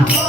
Oh,